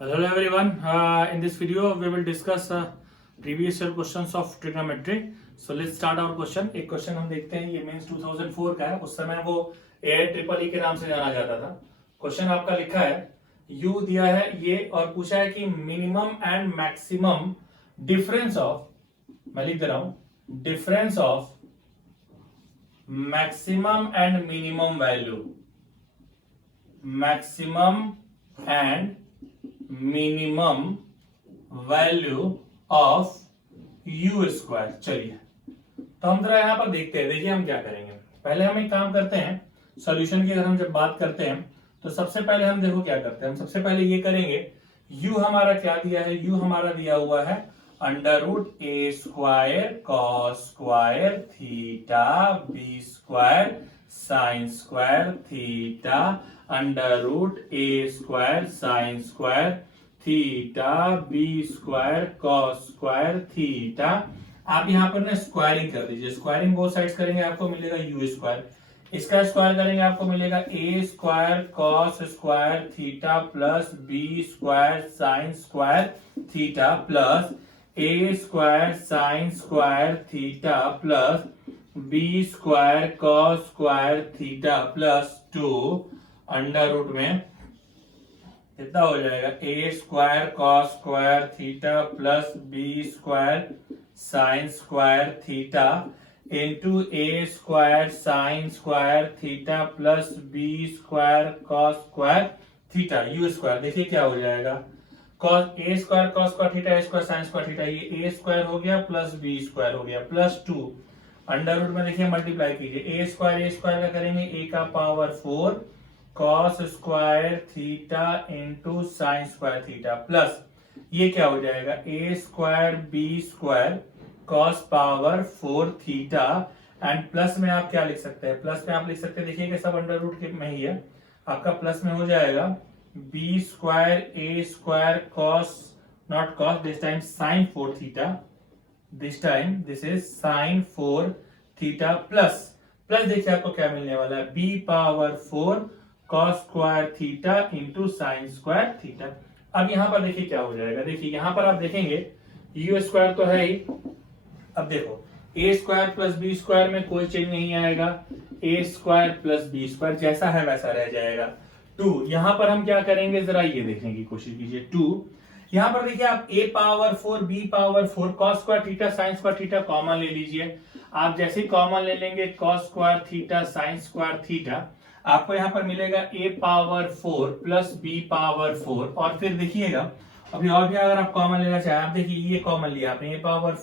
Hello everyone. In this video, we will discuss previous year questions of trigonometry. So let's start our question. एक question हम देखते हैं, ये mains 2004 का है. उस समय वो AIEEE के नाम से जाना जाता था. क्वेश्चन आपका लिखा है, U दिया है ये और पूछा है कि minimum and maximum difference of, मैं लिख दे रहा हूं, difference of maximum and minimum value, maximum and minimum value of you square. चलिए तो हम जरा यहां पर देखते हैं. देखिए हम क्या करेंगे, पहले हम एक काम करते हैं. सॉल्यूशन की अगर हम जब बात करते हैं तो सबसे पहले हम देखो क्या करते हैं. हम सबसे पहले ये करेंगे, u हमारा क्या दिया है, u हमारा दिया हुआ है under root a square cos square theta b square sine square theta under root a square sine square theta b square cos square theta. आप यहां पर ना स्क्वायरिंग कर दीजिए. स्क्वायरिंग बोथ साइड्स करेंगे आपको मिलेगा यू स्क्वायर. इसका स्क्वायर करेंगे आपको मिलेगा a square cos square theta plus b square sine square theta plus a square sine square theta plus b square cos square theta plus 2 under root में कितना हो जाएगा, a square cos square theta plus b square sine square theta into a square sine square theta plus b square cos square theta u square. देखिए क्या हो जाएगा, cos a square cos square theta A square sine square theta, ये ए square हो गया plus b square हो गया plus 2 under root में. देखिए मल्टीप्लाई कीजिए, ए स्क्वायर का करेंगे ए का power 4 cos square theta into sine square theta plus ये क्या हो जाएगा, a square b square cos power 4 theta and plus में आप क्या लिख सकते हैं, प्लस में आप लिख सकते हैं, देखिए कि सब अंडर रूट में ही है. आपका प्लस में हो जाएगा B square A square cos not cos this time sine 4 theta, this time this is sine 4 theta plus देखिए आपको क्या मिलने वाला है, B power 4 cos square theta into sine square theta. अब यहां पर देखिए क्या हो जाएगा, देखिए यहां पर आप देखेंगे यू स्क्वायर तो है ही. अब देखो ए स्क्वायर प्लस बी स्क्वायर में कोई चेंज नहीं आएगा, ए स्क्वायर प्लस बी स्क्वायर जैसा है वैसा रह जाएगा. 2 यहां पर हम क्या करेंगे, जरा ये देखने की कोशिश कीजिए. 2 यहां पर देखिए आप a power 4 b power 4 cos square theta sine square theta common ले लीजिए. आप जैसे ही कॉमन ले लेंगे cos square theta sine square theta, आपको यहां पर मिलेगा a power 4 plus b power 4 और फिर देखिएगा अभी और भी अगर आप कॉमन लेना चाहें, आप देखिए ये कॉमन लिया आपने, a पावर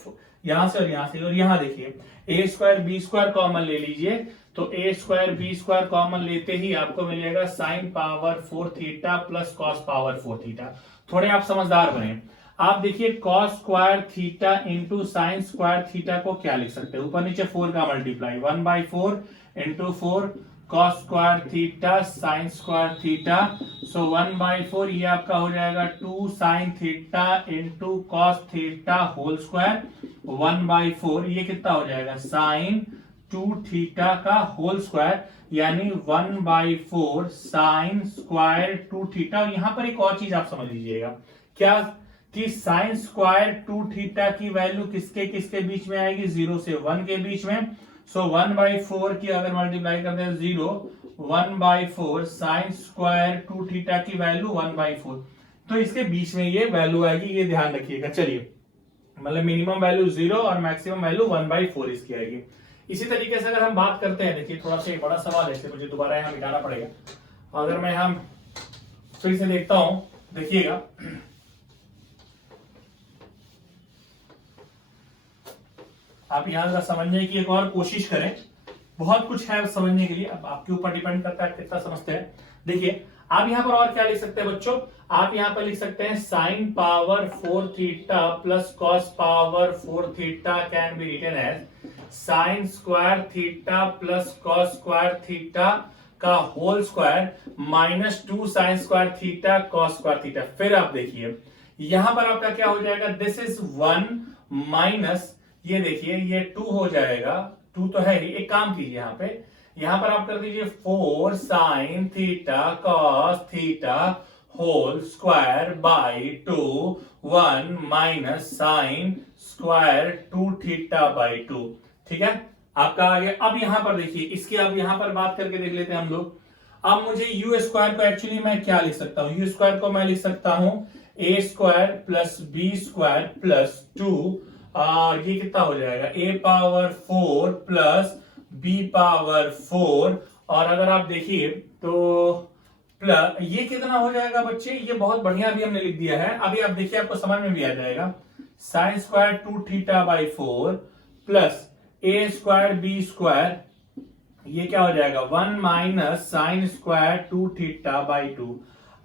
यहां से और यहां देखिए a square b square common ले लीजिए. तो a square b square common लेते ही आपको मिलेगा sine power 4 theta plus cos power 4 theta. थोड़े आप समझदार बने. आप देखिए cos square theta into sine square theta को क्या लिख सकते हैं, ऊपर नीचे 4 का multiply 1/4 into 4 cos square theta sine square theta. So 1/4 ये आपका हो जाएगा 2 sine theta into cos theta whole square 1/4 ये कितना हो जाएगा, साइन 2 थीटा का होल स्क्वायर यानी 1/4 साइन स्क्वायर 2 थीटा. यहां पर एक और चीज आप समझ लीजिएगा क्या, कि साइन स्क्वायर 2 थीटा की वैल्यू किसके किसके बीच में आएगी, 0 से 1 के बीच में. सो 1/4 की अगर मल्टीप्लाई करते हैं 0 1/4 साइन स्क्वायर 2 थीटा की वैल्यू 1/4, तो इसके बीच में ये वैल्यू आएगी, ये ध्यान रखिएगा. चलिए मतलब मिनिमम वैल्यू 0 और मैक्सिमम वैल्यू 1/4 इसकी आएगी. इसी तरीके से अगर हम बात करते हैं, देखिए थोड़ा सा एक बड़ा सवाल है, इसलिए मुझे दोबारा यहाँ मिटाना पड़ेगा. अगर मैं हम फिर से देखता हूं, देखिएगा आप यहां जरा समझने की एक और कोशिश करें. बहुत कुछ है समझने के लिए, अब आपके ऊपर डिपेंड करता है कितना समझते हैं. देखिए आप यहां पर और क्या लिख सकते हैं बच्चों, आप यहां पर लिख सकते हैं sine power 4 theta plus cos power 4 theta can be written as sine square theta plus cos square theta का whole square minus 2 sine square theta cos square theta. फिर आप देखिए यहां पर आपका क्या हो जाएगा, दिस इज 1 माइनस ये देखिए ये 2 हो जाएगा, 2 तो है ही. एक काम कीजिए यहां पर आप कर दीजिए 4 sine theta cos theta whole square by 2 1 minus sine square 2 theta by 2। ठीक है, आपका आ गया। अब यहां पर देखिए, इसकी अब यहां पर बात करके देख लेते हैं हम लोग। अब मुझे यू स्क्वायर को एक्चुअली मैं क्या लिख सकता हूं, यू स्क्वायर को मैं लिख सकता हूं a square plus b square plus 2, और ये कितना हो जाएगा a power 4 plus b power 4। और अगर आप देखिए तो प्लस ये कितना हो जाएगा बच्चे, ये बहुत बढ़िया अभी हमने लिख दिया है। अभी आप देखिए, आपको समझ में भी आ जाएगा। Sine square 2 theta by 4 plus a square b square, ये क्या हो जाएगा 1 minus sine square 2 theta by 2।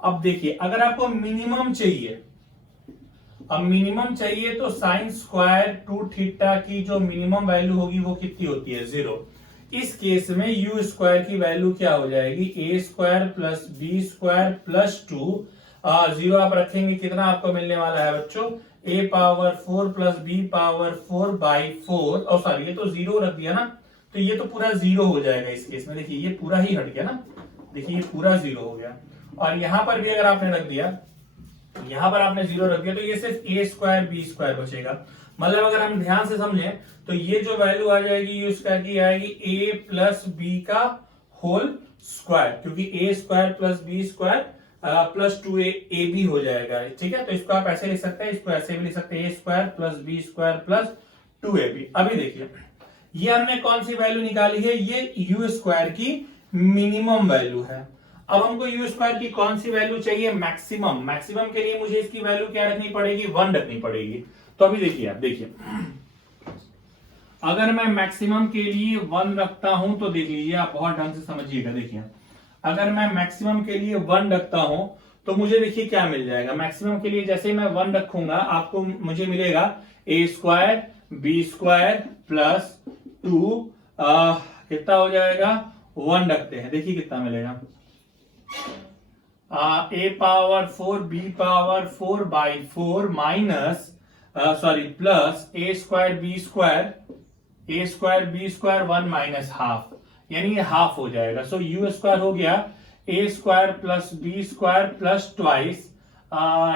अब देखिए, अगर आपको मिनिमम चाहिए, अब मिनिमम चाहिए तो साइन स्क्वायर 2 थीटा की जो मिनिमम वैल्यू होगी वो कितनी होती है 0। इस केस में यू स्क्वायर की वैल्यू क्या हो जाएगी a square plus b square plus 2, 0 आप रखेंगे, कितना आपको मिलने वाला है बच्चों a power 4 plus b power 4 by 4। और सॉरी, ये तो 0 रख दिया ना, तो ये तो पूरा 0 हो जाएगा इस केस में। देखिए ये पूरा ही हट गया ना, देखिए ये पूरा 0 हो गया। और यहां पर भी अगर आपने रख दिया, यहां पर आपने 0 रख दिया, तो ये सिर्फ ए स्क्वायर बी स्क्वायर बचेगा। मतलब अगर हम ध्यान से समझें तो ये जो वैल्यू आ जाएगी यू स्क्वायर की आएगी ए प्लस बी का होल स्क्वायर, क्योंकि a square plus b square plus 2 b हो जाएगा। ठीक है, तो इसको आप ऐसे लिख सकते हैं, इसको ऐसे भी लिख सकते हैं a square plus b square plus 2ab। अभी देखिए, ये हमने कौन सी वैल्यू निकाली है, ये यू स्क्वायर की मिनिमम वैल्यू है। अब हमको यू स्क्वायर की कौन सी वैल्यू चाहिए, मैक्सिमम। मैक्सिमम के लिए मुझे इसकी वैल्यू क्या रखनी पड़ेगी 1 रखनी पड़ेगी। तो अभी देखिए, आप देखिए, अगर मैं मैक्सिमम के लिए 1 रखता हूं तो देख लीजिए, आप बहुत ढंग से समझिएगा। देखिए, अगर मैं मैक्सिमम के लिए 1 रखता हूं तो मुझे देखिए क्या मिल जाएगा। मैक्सिमम के लिए जैसे मैं 1 रखूंगा, आपको मुझे मिलेगा a square b square plus 2, कितना हो जाएगा 1 रखते हैं, देखिए कितना मिलेगा a power 4 b power 4 by 4 minus sorry plus a square b square 1 minus half, यानी ये हाफ हो जाएगा। सो यू स्क्वायर हो गया a square plus b square plus twice,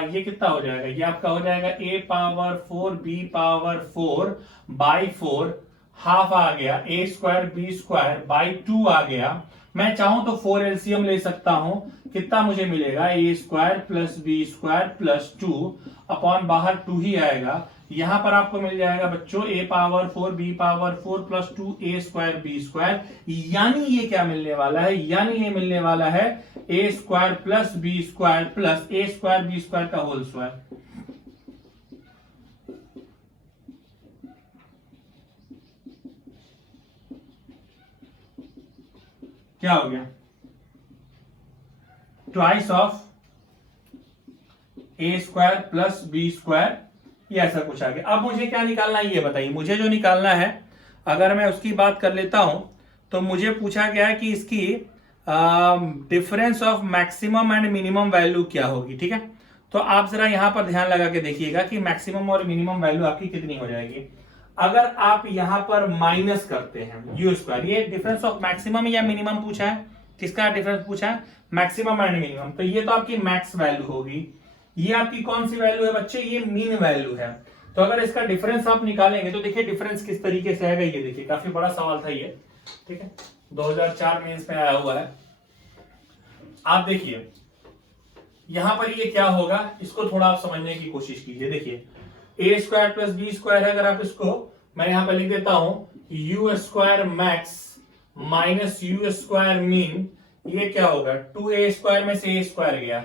ये कितना हो जाएगा, ये आपका हो जाएगा a power 4 b power 4 by 4, half आ गया a square b square by 2 आ गया। मैं चाहूं तो 4 एलसीएम ले सकता हूं, कितना मुझे मिलेगा a square plus b square plus 2 upon बाहर 2 ही आएगा। यहां पर आपको मिल जाएगा बच्चों a power 4 b power 4 plus 2 A square b square, यानी ये क्या मिलने वाला है, यानी ये मिलने वाला है a square plus b square plus a square b square का होल स्क्वायर। क्या हो गया, twice of a square plus b square, ये ऐसा कुछ आ गया। अब मुझे क्या निकालना है ये बताइए, मुझे जो निकालना है अगर मैं उसकी बात कर लेता हूं तो मुझे पूछा गया है कि इसकी difference of maximum and minimum value क्या होगी। ठीक है, तो आप जरा यहां पर ध्यान लगा के देखिएगा कि मैक्सिमम और मिनिमम वैल्यू आपकी कितनी हो जाएगी। अगर आप यहां पर माइनस करते हैं यू स्क्वायर, ये डिफरेंस ऑफ मैक्सिमम या मिनिमम पूछा है, किसका डिफरेंस पूछा है, मैक्सिमम एंड मिनिमम, तो ये तो आपकी मैक्स वैल्यू होगी। ये आपकी कौन सी वैल्यू है बच्चे, ये मीन वैल्यू है। तो अगर इसका डिफरेंस आप निकालेंगे तो देखिए डिफरेंस किस तरीके से आएगा, ये देखिए काफी बड़ा सवाल था ये। ठीक है, 2004 मेंस में आया हुआ है। आप देखिए यहां पर ये क्या होगा, इसको थोड़ा आप समझने की कोशिश कीजिए। देखिए ए स्क्वायर प्लस बी स्क्वायर है, अगर आप इसको मैं यहां पर लिख देता हूं you square max minus you square mean, ये क्या होगा 2a स्क्वायर में से a स्क्वायर गया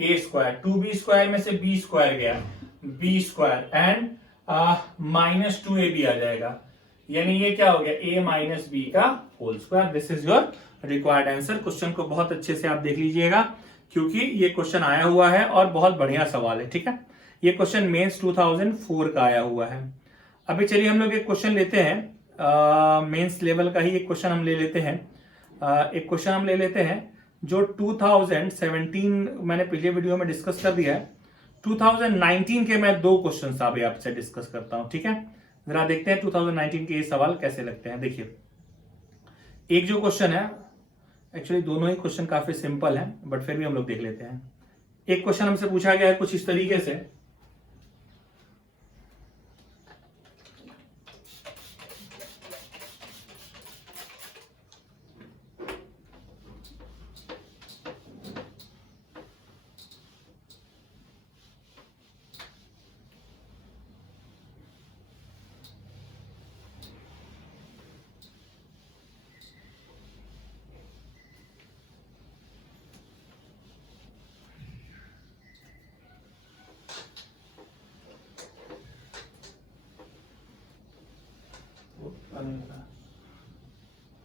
ए स्क्वायर, 2b स्क्वायर में से b स्क्वायर गया b square and minus 2ab आ जाएगा, यानी ये क्या हो गया a माइनस बी का whole square. This is your required answer. Question को बहुत अच्छे से आप देख लीजिएगा क्योंकि ये क्वेश्चन आया हुआ है और बहुत बढ़िया सवाल है। ठीक है, ये क्वेश्चन मेंस 2004 का आया हुआ है। अभी चलिए हम लोग एक क्वेश्चन लेते हैं, मेंस लेवल का ही एक क्वेश्चन हम ले लेते हैं। एक क्वेश्चन हम ले लेते हैं जो 2017 मैंने पिछले वीडियो में डिस्कस कर दिया है। 2019 के मैं 2 क्वेश्चन अभी आपसे डिस्कस करता हूं। ठीक है, जरा देखते हैं 2019 के ये सवाल कैसे लगते हैं। देखिए एक जो क्वेश्चन है, एक्चुअली दोनों ही क्वेश्चन काफी सिंपल है बट फिर भी हम लोग देख लेते हैं। एक क्वेश्चन हमसे पूछा गया है कुछ इस तरीके से,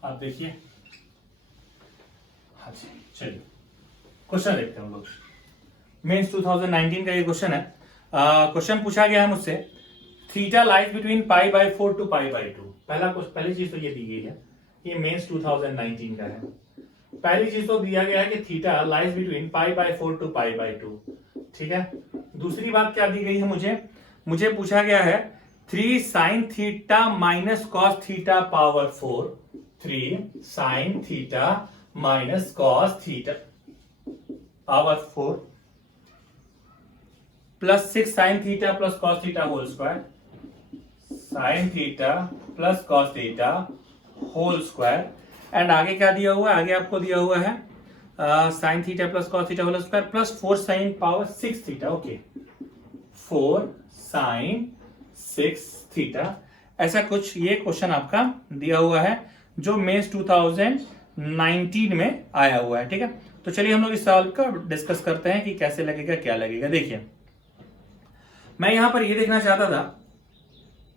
आप देखिए। हाँ जी, चलिए क्वेश्चन देखते हैं हम लोग। मेंस 2019 का ये क्वेश्चन है। क्वेश्चन पूछा गया है मुझसे, theta lies between pi by 4 to pi by 2। पहली चीज तो ये दी गई है, ये मेंस 2019 का है। पहली चीज तो दिया गया है कि theta lies between pi by 4 to pi by 2, ठीक है। दूसरी बात क्या दी गई है, मुझे पूछा गया है 3 sine theta minus cos theta power 4, 3 sine theta minus cos theta power 4 plus 6 sine theta plus cos theta whole square, sine theta plus cos theta whole square. And आगे क्या दिया हुआ है, आगे आपको दिया हुआ है sine theta plus cos theta whole square plus 4 sine power 6 theta. Okay, 4 sine 6 theta, ऐसा कुछ ये क्वेश्चन आपका दिया हुआ है जो मेंस 2019 में आया हुआ है, ठीक है। तो चलिए हम लोग इस सवाल का डिस्कस करते हैं कि कैसे लगेगा, क्या लगेगा। देखिए, मैं यहां पर ये देखना चाहता था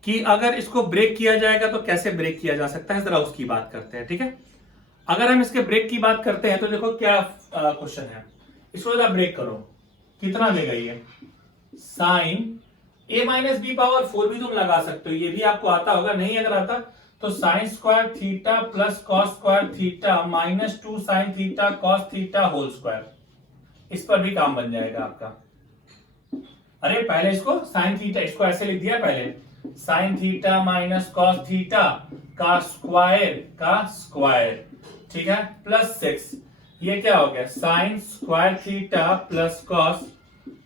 कि अगर इसको ब्रेक किया जाएगा तो कैसे ब्रेक किया जा सकता है, जरा उसकी बात करते हैं, ठीक है। अगर हम इसके ब्रेक की बात करते हैं तो देखो क्या क्वेश्चन है, इसको जरा ब्रेक करो, कितना देगा ये, sine a minus b power 4 भी तुम लगा सकते हो, ये भी आपको आता होगा। नहीं अगर आता तो sine square theta plus cos square theta minus 2 sine theta cos theta whole square, इस पर भी काम बन जाएगा आपका। अरे पहले इसको साइन थीटा, इसको ऐसे लिख दिया पहले, sine theta minus cos theta का स्क्वायर, ठीक है, प्लस 6, ये क्या हो गया, sine square theta plus cos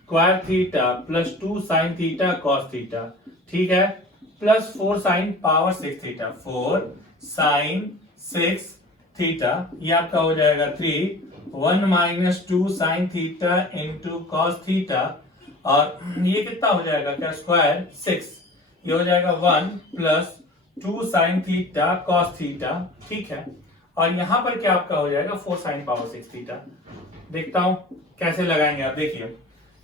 square theta plus 2 sine theta cos theta, ठीक है, plus 4 sine power 6 theta, 4 sine 6 theta, ये आपका हो जाएगा 3, 1 minus 2 sine theta into cos theta, और ये कितना हो जाएगा, क्या स्क्वायर 6, ये हो जाएगा 1 plus 2 sine theta cos theta, ठीक है। और यहां पर क्या आपका हो जाएगा 4 साइन पावर 6 थीटा। देखता हूं कैसे लगाएंगे आप, देखिए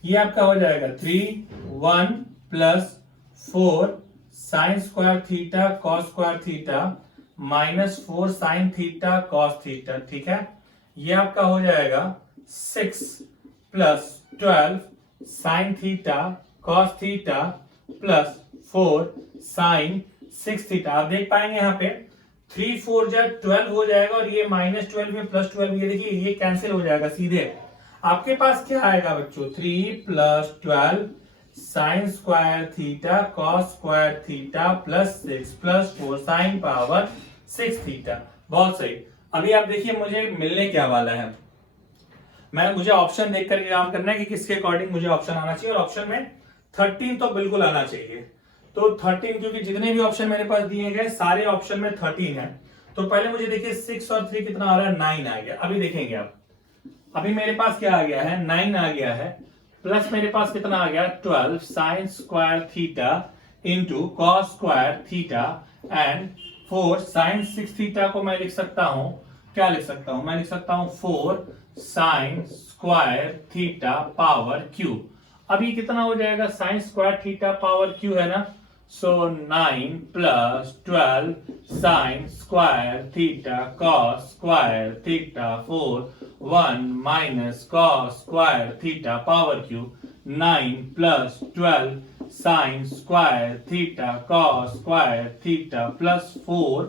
ये आपका हो जाएगा 3 1 plus 4 sine square theta cos square theta minus 4 sine theta cos theta, ठीक है। ये आपका हो जाएगा 6 plus 12 sine theta cos theta plus 4 sine 6 theta. आप देख पाएंगे यहाँ पे 3 4 जा 12 हो जाएगा, और ये माइनस 12 में प्लस 12, ये देखिए ये कैंसिल हो जाएगा सीधे। आपके पास क्या आएगा बच्चों, 3 plus 12 sine square theta cos square theta plus 6 plus 4 sine power 6 theta. बहुत सही। अभी आप देखिए मुझे मिलने क्या वाला है, मुझे ऑप्शन देख करके काम करना है कि किसके अकॉर्डिंग मुझे ऑप्शन आना चाहिए, और ऑप्शन में 13 तो बिल्कुल आना चाहिए। तो 13, क्योंकि जितने भी ऑप्शन मेरे पास दिए गए सारे ऑप्शन में 13 है। तो पहले मुझे देखिए 6 और 3 कितना आ रहा है, 9 आ गया। अभी देखेंगे आप, अभी मेरे पास क्या आ गया है, 9 आ गया है, प्लस मेरे पास कितना आ गया 12 sine square theta into cos square theta and 4 sine 6 theta को मैं लिख सकता हूं, क्या लिख सकता हूं, मैं लिख सकता हूं 4 sine square theta power q. अभी कितना हो जाएगा, sine square theta power q है ना, so 9 plus 12 sine square theta cos square theta 4 1 minus cos square theta power q, 9 plus 12 sine square theta cos square theta plus 4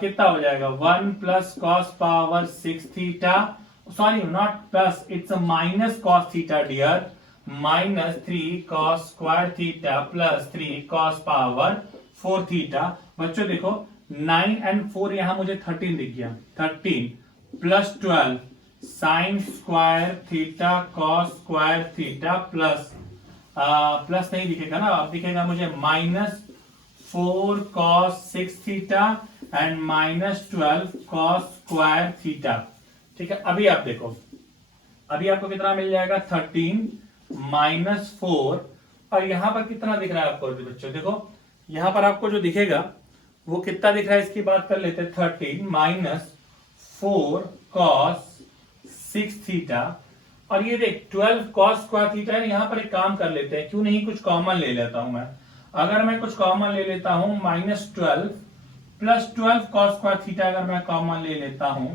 कितना हो जाएगा, 1 plus cos power 6 theta, sorry not plus, it's minus cos theta dear, minus 3 cos square theta plus 3 cos power 4 theta. बच्चों देखो 9 and 4 यहां मुझे 13 दिख गया, 13 plus 12 sine square theta cos square theta plus plus नहीं दिखेगा ना, अब दिखेगा मुझे -4 cos 6 theta and -12 cos square theta. ठीक है, अभी आप देखो, अभी आपको कितना मिल जाएगा 13 -4, और यहां पर कितना दिख रहा है आपको बच्चों, देखो यहां पर आपको जो दिखेगा वो कितना दिख रहा है, इसकी बात कर लेते हैं। 13 -4 cos 6 थीटा, और ये देख 12 cos स्क्वायर थीटा है। यहां पर एक काम कर लेते हैं, क्यों नहीं कुछ कॉमन ले लेता हूं मैं। अगर मैं कुछ कॉमन ले लेता हूं -12 + 12 cos स्क्वायर थीटा, अगर मैं कॉमन ले लेता हूं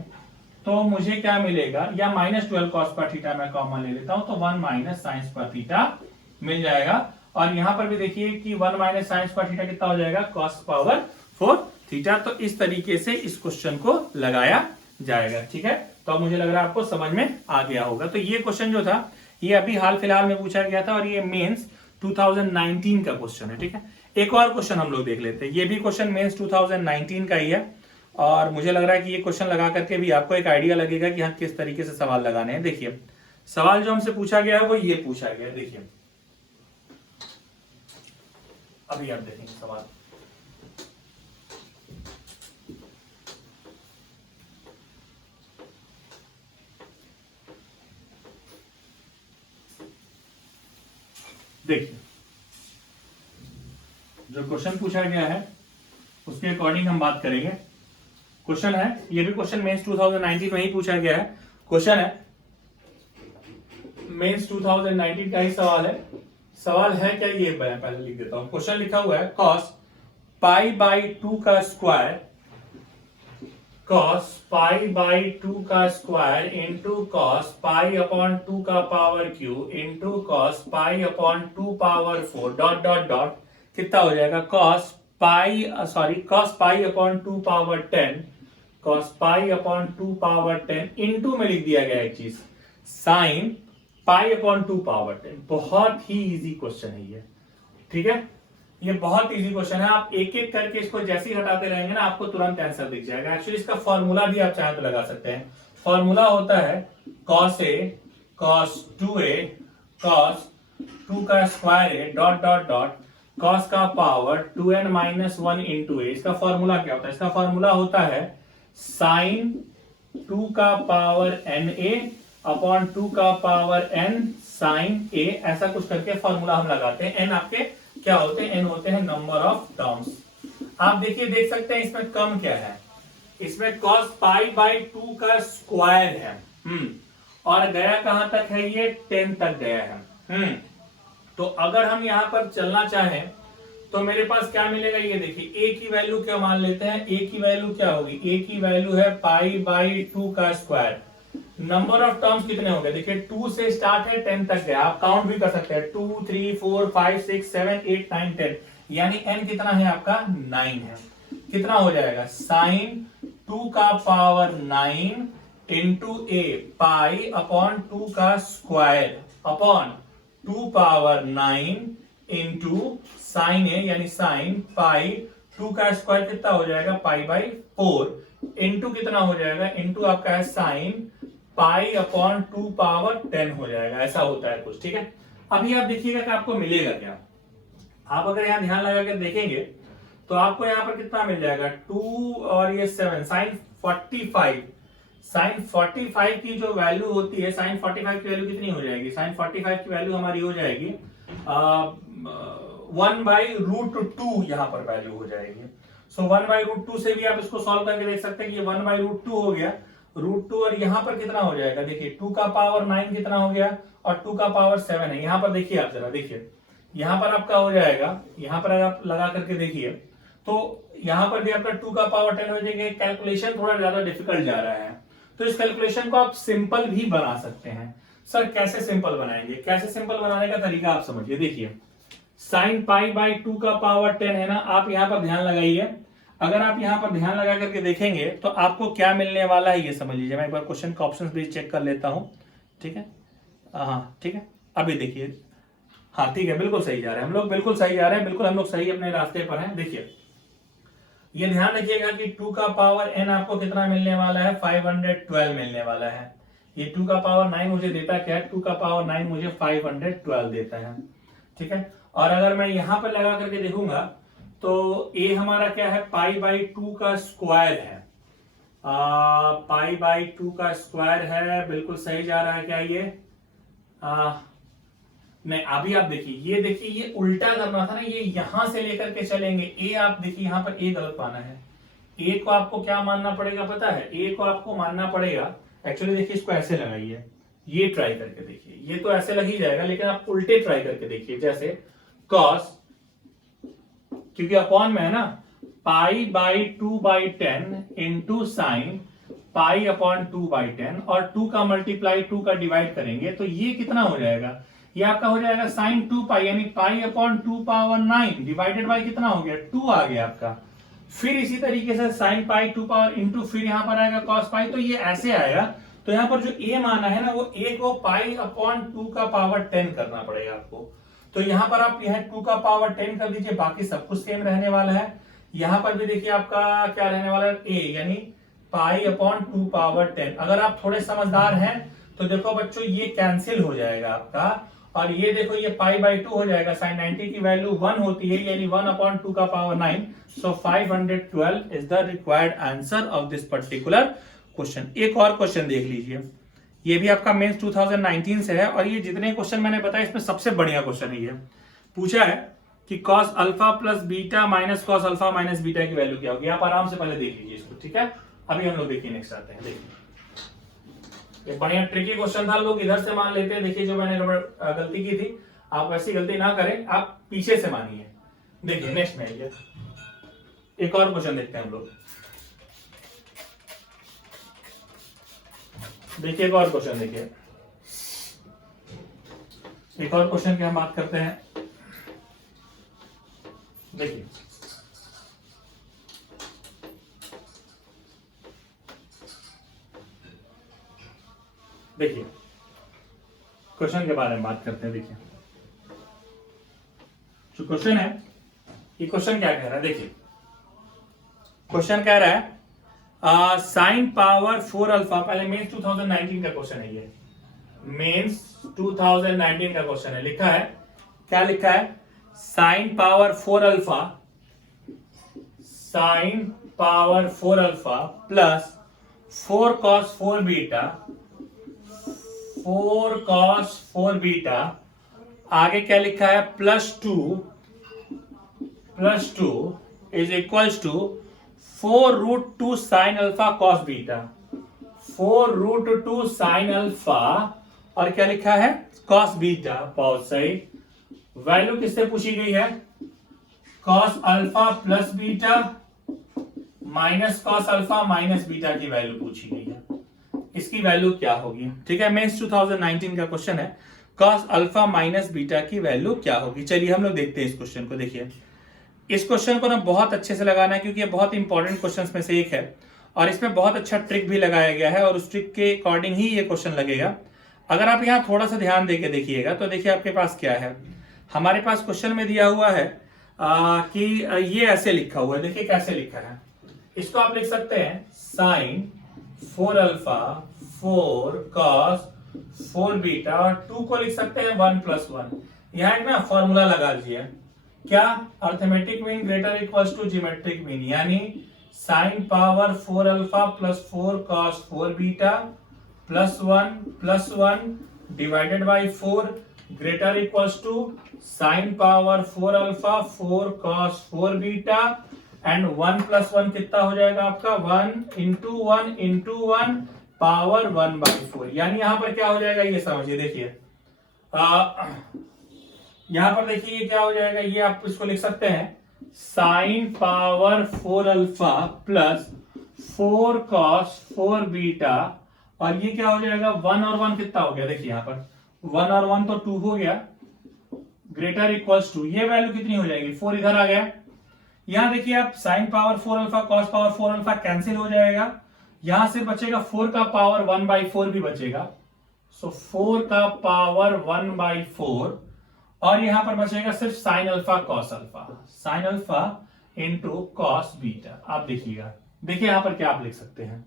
तो मुझे क्या मिलेगा, या -12 cos स्क्वायर थीटा मैं कॉमन ले लेता हूं तो 1 - sin स्क्वायर थीटा मिल जाएगा। और यहां पर भी देखिए कि 1 - sin स्क्वायर थीटा कितना हो जाएगा, cos पावर 4 थीटा। तो इस तरीके से इस क्वेश्चन को लगाया जाएगा। ठीक है, तो अब मुझे लग रहा है आपको समझ में आ गया होगा। तो ये क्वेश्चन जो था ये अभी हाल फिलहाल में पूछा गया था, और ये मेंस 2019 का क्वेश्चन है। ठीक है, एक और क्वेश्चन हम लोग देख लेते हैं। ये भी क्वेश्चन मेंस 2019 का ही है, और मुझे लग रहा है कि ये क्वेश्चन लगा करके भी आपको एक आइडिया लगेगा कि हाँ किस तरीके से सवाल लगाने हैं। देखिए सवाल जो हमसे पूछा गया है वो ये पूछा गया है। देखिए अभी आप देखेंगे सवाल, देखिए जो क्वेश्चन पूछा गया है उसके अकॉर्डिंग हम बात करेंगे। क्वेश्चन है, ये भी क्वेश्चन मेंस 2019 में ही पूछा गया है। क्वेश्चन है मेंस 2019 का ही सवाल है। सवाल है क्या, ये मैं पहले लिख देता हूं। क्वेश्चन लिखा हुआ है cos π/2 का स्क्वायर, cos π/2 का स्क्वायर इंटू cos π/2 का power Q into cos π/2 power 4 dot dot dot कितना हो जाएगा, cos π/2 पावर 10, cos π/2 पावर 10 इंटू में लिख दिया गया एक चीज sin π/2 पावर 10। बहुत ही इजी क्वेश्चन है ये। ठीक है, ये बहुत इजी क्वेश्चन है। आप एक एक करके इसको जैसे ही हटाते रहेंगे ना आपको तुरंत आंसर दिख जाएगा। एक्चुअली इसका फॉर्मूला भी आप चाहे तो लगा सकते हैं। फॉर्मूला होता है cos a cos 2a cos 2 का square a dot dot dot cos का पावर 2n - 1 इंटू a। इसका फॉर्मूला क्या होता है, इसका फॉर्मूला होता है sin 2 का पावर na अपॉन 2 का पावर n sin a। ऐसा कुछ करके फॉर्मूला हम लगाते हैं। n आपके क्या होते हैं, n होते हैं नंबर ऑफ टर्म्स। आप देखिए देख सकते हैं इसमें कम क्या है, इसमें cos π/2 का स्क्वायर है। और गया कहां तक है, ये 10 तक गया है। तो अगर हम यहां पर चलना चाहें तो मेरे पास क्या मिलेगा, ये देखिए a की वैल्यू क्या मान लेते हैं, a की वैल्यू क्या होगी, a की वैल्यू है π/2 का स्क्वायर। नंबर ऑफ टर्म्स कितने हो गए, देखिए 2 से स्टार्ट है 10 तक गया। आप काउंट भी कर सकते हैं 2 3 4 5 6 7 8 9 10, यानी n कितना है आपका 9 है। कितना हो जाएगा, sin 2 का पावर 9 इंटू a π/2 का square upon 2 power 9 into sine a यानी sin π/2 का स्क्वायर कितना हो जाएगा π/4 इंटू कितना हो जाएगा, इंटू आपका है साइन π/2 पावर 10 हो जाएगा। ऐसा होता है कुछ। ठीक है, अभी आप देखिएगा कि आपको मिलेगा क्या। आप अगर यहां ध्यान लगा कर देखेंगे तो आपको यहां पर कितना मिल जाएगा, 2 और ये 7 sin 45। sin 45 की जो वैल्यू होती है, sin 45 की वैल्यू कितनी हो जाएगी, sin 45 की वैल्यू हमारी हो जाएगी 1/√2 यहां पर वैल्यू हो जाएगी। सो 1/√2 से भी आप इसको सॉल्व करके देख सकते हैं कि ये 1/√2 हो गया। √2 और यहां पर कितना हो जाएगा, देखिए 2 का पावर 9 कितना हो गया, और 2 का पावर 7 है। यहां पर देखिए आप जरा देखिए, यहां पर आपका हो जाएगा, यहां पर आप लगा करके देखिए तो यहां पर भी आपका 2 का पावर 10 हो जाएगा। कैलकुलेशन थोड़ा ज्यादा डिफिकल्ट जा रहा है, तो इस कैलकुलेशन को आप सिंपल भी बना सकते हैं। सर कैसे सिंपल बनाएंगे, कैसे सिंपल बनाने का तरीका आप समझिए। देखिए sin π/2 का पावर 10 है ना, आप यहां पर ध्यान लगाइए। अगर आप यहां पर ध्यान लगा करके देखेंगे तो आपको क्या मिलने वाला है ये समझ लीजिए। मैं एक बार क्वेश्चन का ऑप्शंस भी चेक कर लेता हूं। ठीक है, हाँ ठीक है, अभी देखिए, हाँ ठीक है, बिल्कुल सही जा रहे हैं हम लोग, बिल्कुल सही जा रहे हैं, बिल्कुल हम लोग सही अपने रास्ते पर हैं। देखिए ये ध्यान रखिएगा कि 2 का पावर n आपको कितना मिलने वाला है, 512 मिलने वाला है। ये 2 का पावर 9 मुझे देता क्या है, 2 का पावर 9 मुझे 512 देता है, ठीक है। और अगर मैं यहां पर लगा करके देखूंगा तो ए हमारा क्या है, पाई बाई 2 का स्क्वायर है, पाई बाई 2 का स्क्वायर है, बिल्कुल सही जा रहा है क्या ये, नहीं अभी आप देखिए, ये देखिए ये उल्टा करना था ना, ये यहां से लेकर के चलेंगे, ए आप देखिए यहां पर ए गलत पाना है, ए को आपको क्या मानना पड़ेगा पता है, ए को आपको मानना पड़ेगा, एक्चुअली देखिए इसको ऐसे लगाइए, ये ट्राई करके देखिए, ये तो ऐसे लग ही जाएगा, लेकिन आप उल्टे ट्राई करके देखिए, जैसे cos, क्योंकि अपॉन में है ना, pi by 2/10 into sine pi upon 2/10, और 2 का मल्टीप्लाई 2 का डिवाइड करेंगे तो ये कितना हो जाएगा, ये आपका हो जाएगा साइन 2 पाई, यानी pi upon 2 power 9 divided by कितना हो गया, 2 आ गया आपका। फिर इसी तरीके से साइन पाई 2 पावर इंटू, फिर यहां पर आएगा कॉस पाई, तो ये ऐसे आएगा। तो यहां पर जो ए माना है ना, वो ए को पाई अपॉन 2 का पावर 10 करना पड़ेगा आपको। तो यहां पर आप यह 2 का पावर 10 कर दीजिए, बाकी सब कुछ सेम रहने वाला है। यहां पर भी देखिए आपका क्या रहने वाला है, ए यानी पाई अपॉन 2 पावर 10। अगर आप थोड़े समझदार हैं तो देखो बच्चों, ये कैंसिल हो जाएगा आपका, और ये देखो ये पाई बाई 2 हो जाएगा, साइन 90 की वैल्यू 1 होती है, यानी 1 अपॉन 2 का power 9। So 512 is the required answer of this particular question. एक और क्वेश्चन देख लीजिए, ये भी आपका मेंस 2019 से है, और ये जितने क्वेश्चन मैंने बताया इसमें सबसे बढ़िया क्वेश्चन है। ये पूछा है कि cos alpha plus beta minus cos alpha minus beta की वैल्यू क्या होगी। आप आराम से पहले देख लीजिए इसको, ठीक है। अभी हम लोग देखिए नेक्स्ट आते हैं। देखिए ये बढ़िया ट्रिकी क्वेश्चन था, लोग इधर से मान लेते हैं। देखिए जो मैंने गलती की थी, आप वैसी गलती ना करें, आप पीछे से मानिए। देखिए नेक्स्ट में आइए, एक और क्वेश्चन देखते हैं हम लोग। देखिए एक और क्वेश्चन, देखिए एक और क्वेश्चन की हम बात करते हैं। देखिए देखिए क्वेश्चन के बारे में बात करते हैं। देखिए जो क्वेश्चन है, ये क्वेश्चन क्या कह रहा है, देखिए क्वेश्चन कह रहा है साइन पावर 4 अल्फा, पहले मेंस 2019 का क्वेश्चन है, ये मेंस 2019 का क्वेश्चन है। लिखा है, क्या लिखा है, sine power 4 alpha, sine power 4 alpha plus 4 cos 4 beta, 4 cos 4 beta, आगे क्या लिखा है, plus two is equals to 4√2 sine alpha cos beta, 4√2 sine alpha, और क्या लिखा है, कॉस बीटा। बहुत सही। वैल्यू किससे पूछी गई है, cos alpha plus beta minus cos alpha minus beta की वैल्यू पूछी गई है। इसकी वैल्यू क्या होगी, ठीक है। मेंस 2019 का क्वेश्चन है, कॉस अल्फा माइनस बीटा की वैल्यू क्या होगी। चलिए हम लोग देखते हैं इस क्वेश्चन को। देखिए इस क्वेश्चन को ना बहुत अच्छे से लगाना है, क्योंकि ये बहुत इंपॉर्टेंट क्वेश्चन में से एक है, और इसमें बहुत अच्छा ट्रिक भी लगाया गया है, और उस ट्रिक के अकॉर्डिंग ही ये क्वेश्चन लगेगा। अगर आप यहाँ थोड़ा सा ध्यान देके देखिएगा तो देखिए आपके पास क्या है, हमारे पास क्वेश्चन में दिया हुआ है कि ये ऐसे लिखा हुआ है। देखिए कैसे लिखा है, इसको आप लिख सकते हैं साइन 4 अल्फा 4 कॉस 4 बीटा, और 2 को लिख सकते हैं 1 + 1। यहाँ एक ना फॉर्मूला लगा लीजिए, क्या, arithmetic mean greater equals to geometric mean, यानी sine power 4 alpha plus 4 cos 4 beta plus 1 divided by 4 greater equals to sine power 4 alpha 4 cos 4 beta, and 1 + 1 कितना हो जाएगा आपका, 1 × 1 पावर 1/4। यानी यहां पर क्या हो जाएगा ये समझिए। देखिए यहां पर देखिए ये क्या हो जाएगा, ये आप इसको लिख सकते हैं sine power 4 alpha plus 4 cos 4 beta, और ये क्या हो जाएगा, 1 और 1 कितना हो गया, देखिए यहां पर 1 और 1 तो 2 हो गया, ग्रेटर इक्वल्स टू ये वैल्यू कितनी हो जाएगी, 4 इधर आ गया। यहां देखिए आप sign power 4 alpha cos power 4 alpha cancel हो जाएगा, यहां से बचेगा 4 का पावर 1/4 भी बचेगा, सो 4 का पावर 1/4, और यहां पर बचेगा सिर्फ sign alpha cos alpha, sine alpha into cos beta. आप देखिएगा, देखिए यहां पर क्या आप लिख सकते हैं,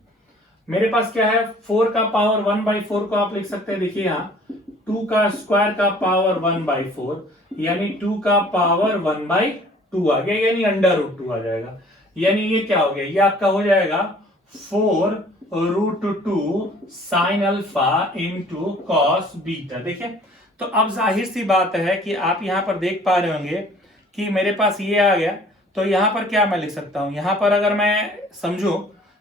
मेरे पास क्या है, 4 का पावर 1/4 को आप लिख सकते हैं, देखिए यहाँ 2 का स्क्वायर का पावर 1/4 यानी 2 का पावर 1/2 आ गया, यानी √2 आ जाएगा। यानी ये क्या हो गया, ये आपका हो जाएगा 4√2 sine alpha into cos beta. देखिए तो अब जाहिर सी बात है कि आप यहां पर देख पा रहे होंगे कि मेरे पास ये आ गया, तो यहां पर क्या मैं लिख सकता हूं, यहां पर अगर मैं समझू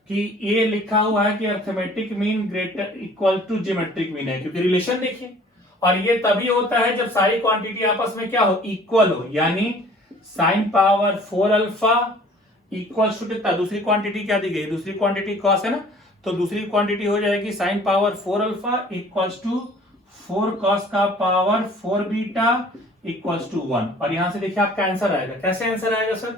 कि ये लिखा हुआ है कि arithmetic mean greater equal to geometric mean है, क्योंकि रिलेशन देखिए, और ये तभी होता है जब सारी क्वांटिटी आपस में क्या हो, इक्वल हो, यानी sine power 4 alpha equal to कितना, दूसरी क्वांटिटी क्या दी गई, दूसरी क्वांटिटी कॉस है ना, तो दूसरी क्वांटिटी हो जाएगी sine power 4 alpha equals to 4 cos का पावर 4 बीटा इक्वल्स टू 1। और यहां से देखिए आपका आंसर आएगा, कैसे आंसर आएगा सर,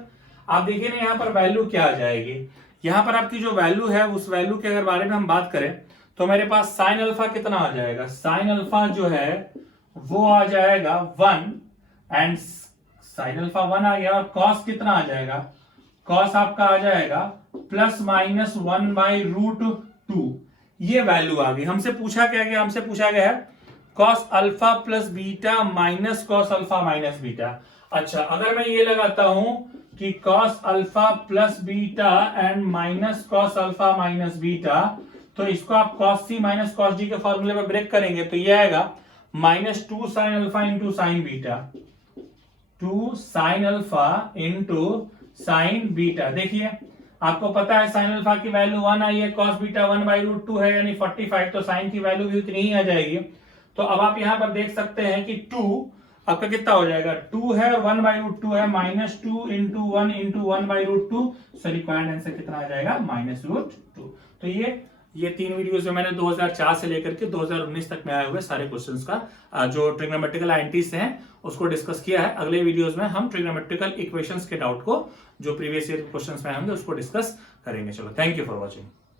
आप देखिए ना यहाँ पर वैल्यू क्या आ जाएगी, यहां पर आपकी जो वैल्यू है उस वैल्यू के अगर बारे में हम बात करें तो मेरे पास साइन अल्फा कितना आ जाएगा, साइन अल्फा जो है वो आ जाएगा 1 एंड साइन अल्फा 1 आ गया, और कॉस कितना आ जाएगा, कॉस आपका आ जाएगा +-1/√2। ये वैल्यू आ गई। हमसे पूछा क्या गया, हमसे पूछा गया है cos alpha plus beta minus cos alpha minus beta. अच्छा अगर मैं ये लगाता हूं कि cos alpha plus beta and minus cos alpha minus beta, तो इसको आप cos c minus cos d के फॉर्मूले में ब्रेक करेंगे तो ये आएगा -2 sine alpha into sine beta, 2 sine alpha into sine beta. देखिए आपको पता है साइन अल्फा की वैल्यू 1 आई है, cos बीटा 1/√2 है यानी 45, तो साइन की वैल्यू भी उतनी ही आ जाएगी। तो अब आप यहां पर देख सकते हैं कि 2 आपका कितना हो जाएगा, 2 है और 1/√2 है, -2 into 1 into 1/√2, so required answer कितना आ जाएगा, -√2। तो ये 3 वीडियोस में मैंने 2004 से लेकर के 2019 तक में आए हुए सारे क्वेश्चंस का जो ट्रिग्नोमेट्रिकल आइडेंटिटीज हैं उसको डिस्कस किया है। अगले वीडियोस में हम ट्रिग्नोमेट्रिकल इक्वेशंस के डाउट को जो प्रीवियस ईयर क्वेश्चंस में होंगे उसको डिस्कस करेंगे। चलो थैंक यू फॉर वॉचिंग।